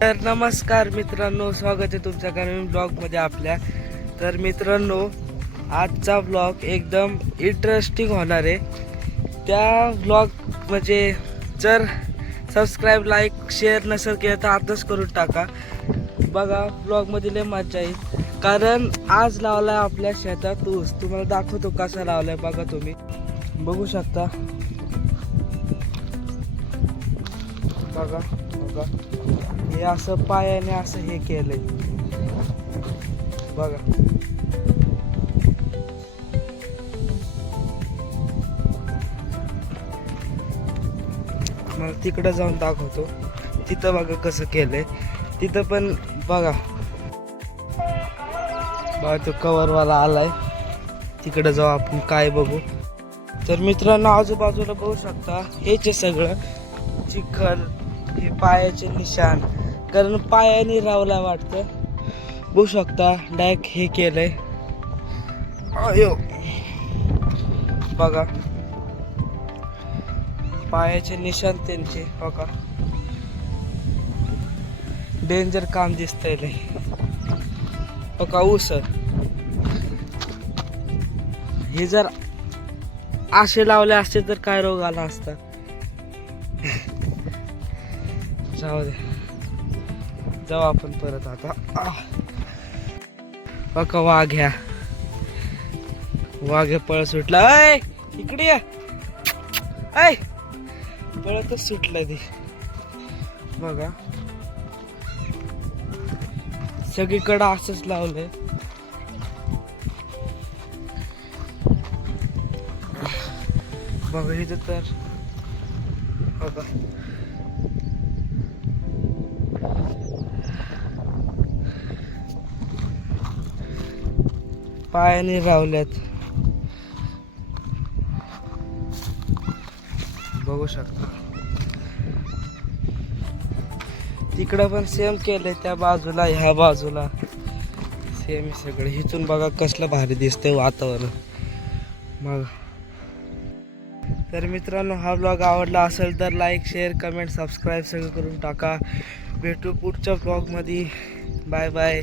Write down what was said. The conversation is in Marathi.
तर नमस्कार मित्रांनो, स्वागत आहे तुमच्या नवीन ब्लॉगमध्ये आपल्या. तर मित्रांनो, आजचा ब्लॉग एकदम इंटरेस्टिंग होणार आहे. त्या ब्लॉग म्हणजे जर सबस्क्राईब लाईक शेअर नसेल केलं तर आताच करून टाका. बघा ब्लॉगमध्ये लय मजा येईल, कारण आज लावलाय आपल्या शेतात ऊस. तुम्हाला दाखवतो कसा लावलाय. बघा तुम्ही बघू शकता. बघा बघा, हे असं पायाने असं हे केलंय बघा. मला तिकडं जाऊन दाखवतो. तिथं बघा कसं केलंय. तिथं पण बघा बघा, तो कव्हरवाला आलाय. तिकडं जाऊ आपण, काय बघू. तर मित्रांनो, आजूबाजूला बघू शकता, हेच आहे सगळं चिखल. हे पायाचे निशाण, कारण पायाने रावला वाटतं. बघू शकता डायरेक्ट हे केलंय. अयो बघा, पायाचे निशाण त्यांचे बघा. डेंजर काम दिसतंय लय. बघा ऊस, हे जर असे लावले असते तर काय रोग आला असता. जाऊ दे, जाऊ आपण परत आता. बघा वाघ्या पळ सुटला. ऐ इकडे या. ऐ पळतच सुटलं ते बघा. सगळीकडं असंच लावलंय. बघा इथं तर बघा, पायाने रावल्यात. बघू शकता तिकडं पण सेम केलंय. त्या बाजूला ह्या बाजूला सेम सगळं. इथून बघा कसलं भारी दिसतंय वातावरण. मग तर मित्रांनो, हा ब्लॉग आवडला असेल तर लाईक शेअर कमेंट सबस्क्राईब सगळं करून टाका. भेटू पुढच्या ब्लॉगमध्ये. Bye bye.